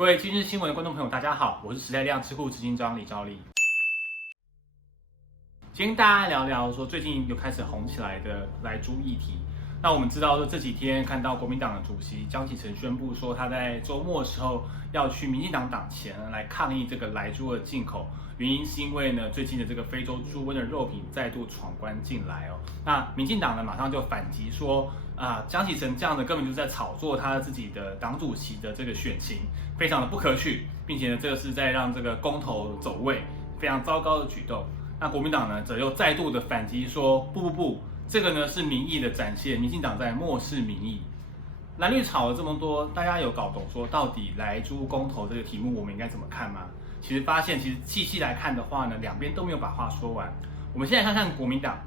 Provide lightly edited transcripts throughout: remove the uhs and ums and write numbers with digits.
各位今日新闻的观众朋友，大家好，我是时代力量智库执行长李兆立。今天大家聊聊说最近又开始红起来的莱猪议题。那我们知道说这几天看到国民党的主席江启臣宣布说，他在周末的时候要去民进党党前来抗议这个莱猪的进口，原因是因为呢最近的这个非洲猪瘟的肉品再度闯关进来哦。那民进党呢马上就反击说江启臣这样的根本就是在炒作他自己的党主席的这个选情，非常的不可取，并且呢这个是在让这个公投走位，非常糟糕的举动。那国民党呢则又再度的反击说不，这个呢是民意的展现，民进党在漠视民意。蓝绿吵了这么多，大家有搞懂说到底莱猪公投这个题目我们应该怎么看吗？其实发现细细来看的话呢，两边都没有把话说完。我们现在看看国民党，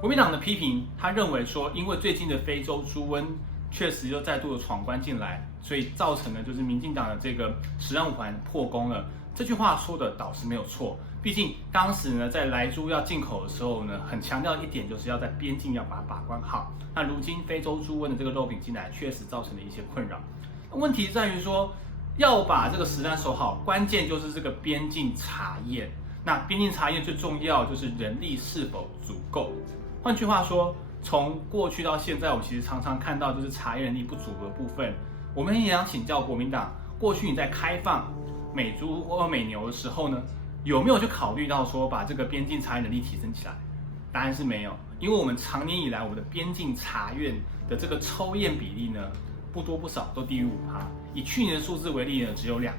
国民党的批评，他认为说因为最近的非洲猪瘟确实又再度的闯关进来，所以造成的就是民进党的这个食安5环破功了。这句话说的倒是没有错，毕竟当时呢，在莱猪要进口的时候呢，很强调一点就是要在边境要把它把关好。那如今非洲猪瘟的这个肉品进来，确实造成了一些困扰。问题在于说，要把这个食安守好，关键就是这个边境查验。那边境查验最重要就是人力是否足够。换句话说，从过去到现在，我们其实常常看到就是查验人力不足的部分。我们也想请教国民党，过去你在开放美猪或美牛的时候呢，有没有去考虑到说把这个边境查验能力提升起来？答案是没有，因为我们长年以来我们的边境查验的这个抽验比例呢，不多不少都低于5%，以去年的数字为例呢，只有2%，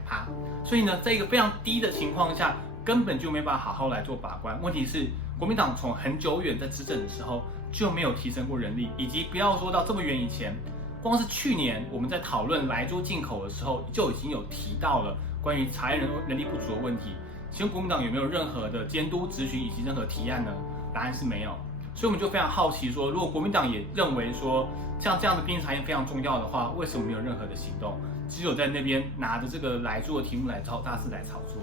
所以呢，在一个非常低的情况下，根本就没办法好好来做把关。问题是，国民党从很久远在执政的时候就没有提升过人力，以及不要说到这么远以前，光是去年我们在讨论莱猪进口的时候，就已经有提到了关于查验人力不足的问题。请问国民党有没有任何的监督、质询以及任何提案呢？答案是没有。所以我们就非常好奇说，如果国民党也认为说像这样的边境查验非常重要的话，为什么没有任何的行动？只有在那边拿着这个莱猪的题目来大肆来炒作，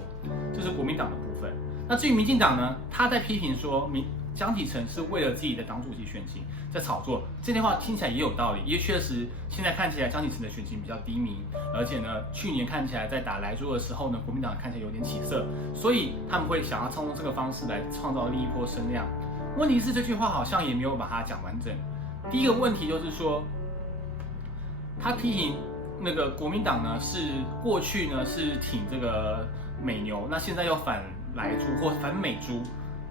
这是国民党的部分。那至于民进党呢，他在批评说江启臣是为了自己的党主席选情在炒作，这句话听起来也有道理，因为确实现在看起来江启臣的选情比较低迷，而且呢，去年看起来在打莱猪的时候呢，国民党看起来有点起色，所以他们会想要通过这个方式来创造另一波声量。问题是这句话好像也没有把它讲完整。第一个问题就是说，他批评那个国民党呢是过去呢是挺这个美牛，那现在又反莱猪或反美猪。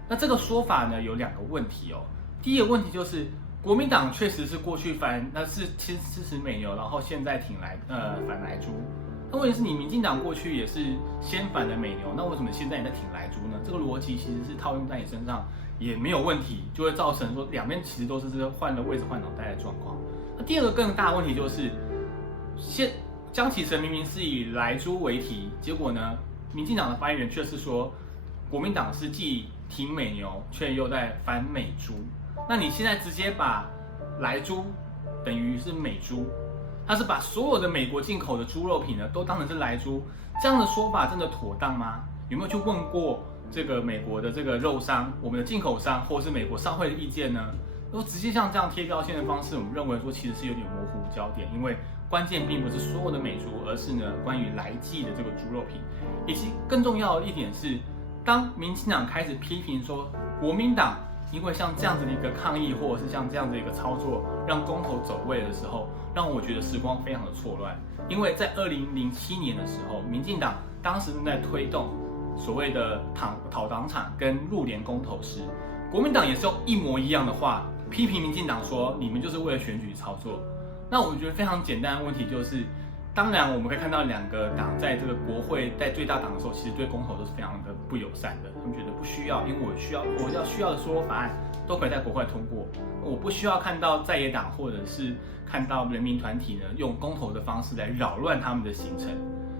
那这个说法呢有2个问题哦。第一个问题就是国民党确实是过去是支持美牛，然后现在挺反莱猪。那问题是你民进党过去也是先反了美牛，那为什么现在你在挺莱猪呢？这个逻辑其实是套用在你身上也没有问题，就会造成说两边其实都是这个换了位置换脑袋的状况。那第二个更大的问题就是江启臣明明是以莱猪为题，结果呢，民进党的发言人却是说国民党是既挺美牛，却又在反美猪。那你现在直接把莱猪等于是美猪，他是把所有的美国进口的猪肉品呢都当成是莱猪，这样的说法真的妥当吗？有没有去问过这个美国的这个肉商、我们的进口商，或是美国商会的意见呢？如果直接像这样贴标签的方式，我们认为说其实是有点模糊焦点，因为关键并不是所有的美猪，而是呢关于莱剂的这个猪肉品，以及更重要的一点是，当民进党开始批评说国民党因为像这样子的一个抗议，或者是像这样子的一个操作，让公投走位的时候，让我觉得时光非常的错乱。因为在2007年的时候，民进党当时正在推动所谓的讨党产跟入联公投时，国民党也是用一模一样的话批评民进党说你们就是为了选举操作。那我觉得非常简单的问题就是，当然我们可以看到2个党在这个国会在最大党的时候，其实对公投都是非常的不友善的。他们觉得不需要，因为我需要的所有法案都可以在国会通过，我不需要看到在野党或者是看到人民团体呢用公投的方式来扰乱他们的行程。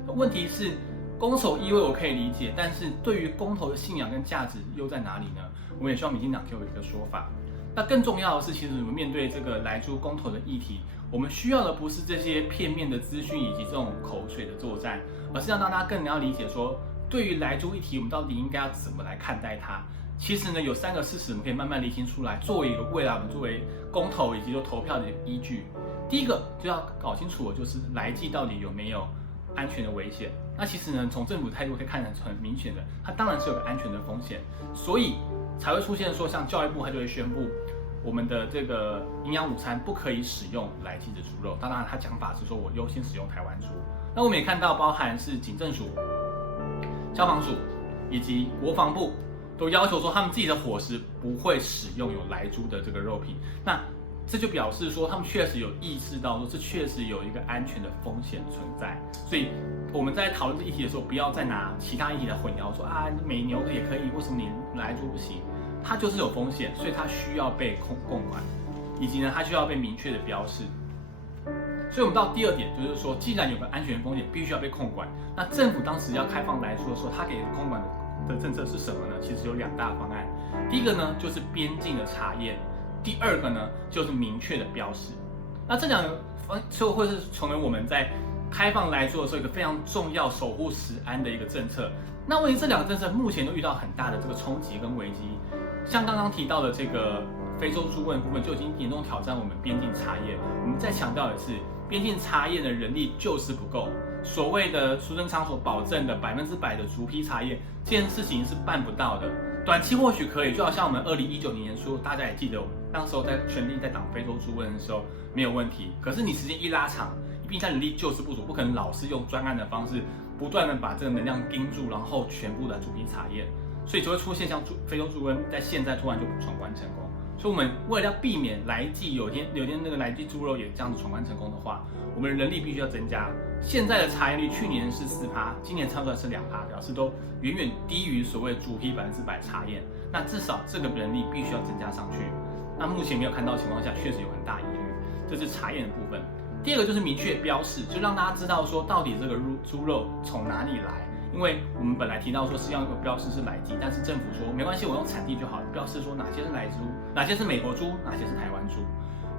问题是公投意味我可以理解，但是对于公投的信仰跟价值又在哪里呢？我们也希望民进党给我一个说法。那更重要的是，其实我们面对这个莱猪公投的议题，我们需要的不是这些片面的资讯以及这种口水的作战，而是让大家更要理解说，对于莱猪议题，我们到底应该要怎么来看待它。其实呢，有3个事实我们可以慢慢厘清出来，作为一个未来我们作为公投以及说投票的依据。第一个就要搞清楚的就是莱剂到底有没有安全的危险。那其实呢，从政府态度可以看得很明显的，它当然是有个安全的风险，所以才会出现说，像教育部它就会宣布，我们的这个营养午餐不可以使用来鸡的猪肉。当然，它讲法是说我优先使用台湾猪。那我们也看到，包含是警政署、消防署以及国防部都要求说，他们自己的伙食不会使用有来猪的这个肉品。那这就表示说，他们确实有意识到说，这确实有一个安全的风险存在。所以我们在讨论这议题的时候，不要再拿其他议题来混淆，说啊美牛的也可以，为什么你来猪不行？它就是有风险，所以它需要被控管，以及呢，它需要被明确的标示。所以我们到第二点，就是说，既然有个安全风险，必须要被控管。那政府当时要开放来猪的时候，它给控管的政策是什么呢？其实有2大方案。第一个呢，就是边境的查验；第二个呢，就是明确的标示。那这2个就会是成为我们在开放来猪的时候一个非常重要、守护食安的一个政策。那问题这2个政策目前都遇到很大的这个冲击跟危机。像刚刚提到的这个非洲猪瘟部分，就已经严重挑战我们边境查验。我们再强调的是，边境查验的人力就是不够。所谓的苏贞昌所保证的100%的逐批查验，这件事情是办不到的。短期或许可以，就好像我们2019年初，大家也记得，那时候在全力在挡非洲猪瘟的时候没有问题。可是你时间一拉长，并且人力就是不足，不可能老是用专案的方式不断的把这个能量盯住，然后全部的逐批查验，所以就会出现像非洲猪瘟在现在突然就闯关成功。所以我们为了要避免来季有天那个来季猪肉也这样子闯关成功的话，我们人力必须要增加。现在的查验率去年是4%，今年差不多是2%，表示都远远低于所谓逐批100%查验。那至少这个人力必须要增加上去。那目前没有看到的情况下，确实有很大疑虑，这是查验的部分。第二个就是明确标示，就让大家知道说到底这个猪肉从哪里来。因为我们本来提到说是要有个标示是来鸡，但是政府说没关系，我用产地就好了，标示说哪些是来猪，哪些是美国猪，哪些是台湾猪。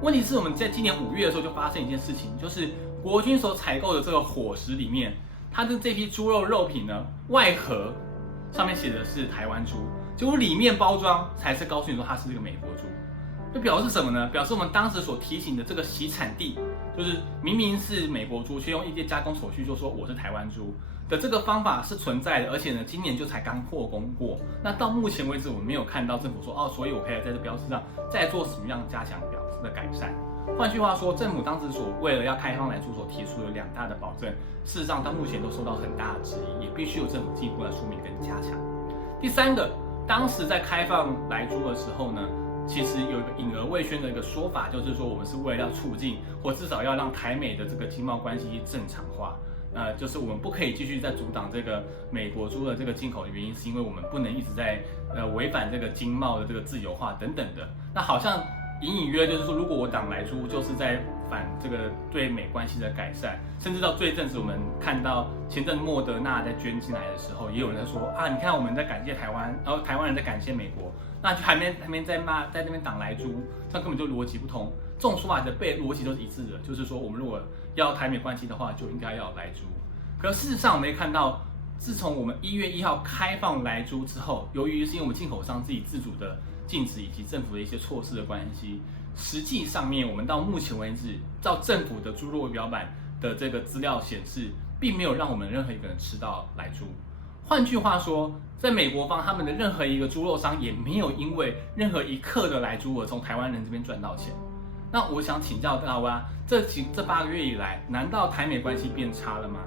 问题是我们在今年5月的时候就发生一件事情，就是国军所采购的这个伙食里面，它的这批猪肉肉品呢，外盒上面写的是台湾猪，结果里面包装才是告诉你说它是这个美国猪。这表示什么呢？表示我们当时所提醒的这个洗产地，就是明明是美国猪，却用一些加工手续就说我是台湾猪的这个方法是存在的，而且呢，今年就才刚破功过。那到目前为止，我们没有看到政府说哦，所以我可以在这标识上再做什么样加强标识的改善。换句话说，政府当时所为了要开放来猪所提出的2大的保证，事实上到目前都受到很大的质疑，也必须有政府进一步来说明跟加强。第三个，当时在开放来猪的时候呢，其实有一个隐而未宣的一个说法，就是说我们是为了要促进，或至少要让台美的这个经贸关系正常化。就是我们不可以继续再阻挡这个美国猪的这个进口的原因，是因为我们不能一直在违反这个经贸的这个自由化等等的。那好像隐隐约就是说，如果我挡来猪，就是在反这个对美关系的改善。甚至到最阵子，我们看到前阵莫德纳在捐进来的时候，也有人在说啊，你看我们在感谢台湾，然后台湾人在感谢美国，那就还没在骂，在那边挡来猪，这根本就逻辑不通。这种说法的逻辑都是一致的，就是说我们如果要台美关系的话，就应该要来猪。可事实上，我们也看到，自从我们1月1号开放来猪之后，由于是因为我们进口商自己自主的禁止以及政府的一些措施的关系，实际上面我们到目前为止，照政府的猪肉表板的这个资料显示，并没有让我们任何一个人吃到来猪。换句话说，在美国方他们的任何一个猪肉商也没有因为任何1克的来猪而从台湾人这边赚到钱。那我想请教大家，这8个月以来，难道台美关系变差了吗？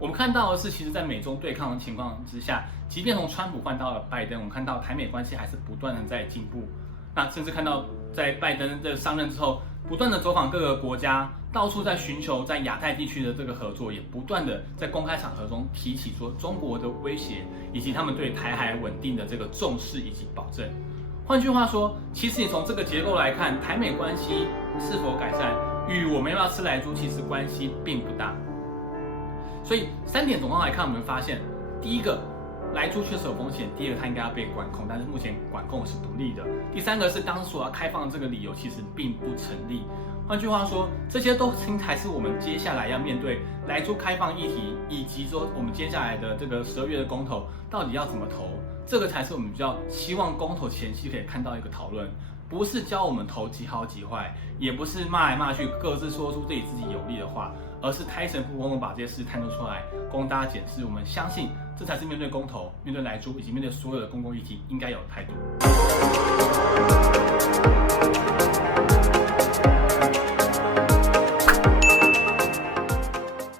我们看到的是，其实在美中对抗的情况之下，即便从川普换到了拜登，我们看到台美关系还是不断的在进步。那甚至看到在拜登的上任之后，不断的走访各个国家，到处在寻求在亚太地区的这个合作，也不断的在公开场合中提起说中国的威胁，以及他们对台海稳定的这个重视以及保证。换句话说，其实你从这个结构来看，台美关系是否改善，与我们要不要吃来猪其实关系并不大。所以3点总共来看，我们发现，第一个，来猪确实有风险；第二个，它应该要被管控，但是目前管控是不利的；第三个是当时所要开放的这个理由其实并不成立。换句话说，这些都才是我们接下来要面对来猪开放议题，以及说我们接下来的这个12月的公投到底要怎么投，这个才是我们比较希望公投前期可以看到一个讨论。不是教我们投几好几坏，也不是骂来骂去，各自说出对自己有利的话，而是开诚布公的把这些事摊出来，供大家检视。我们相信这才是面对公投、面对莱猪以及面对所有的公共议题应该有的态度。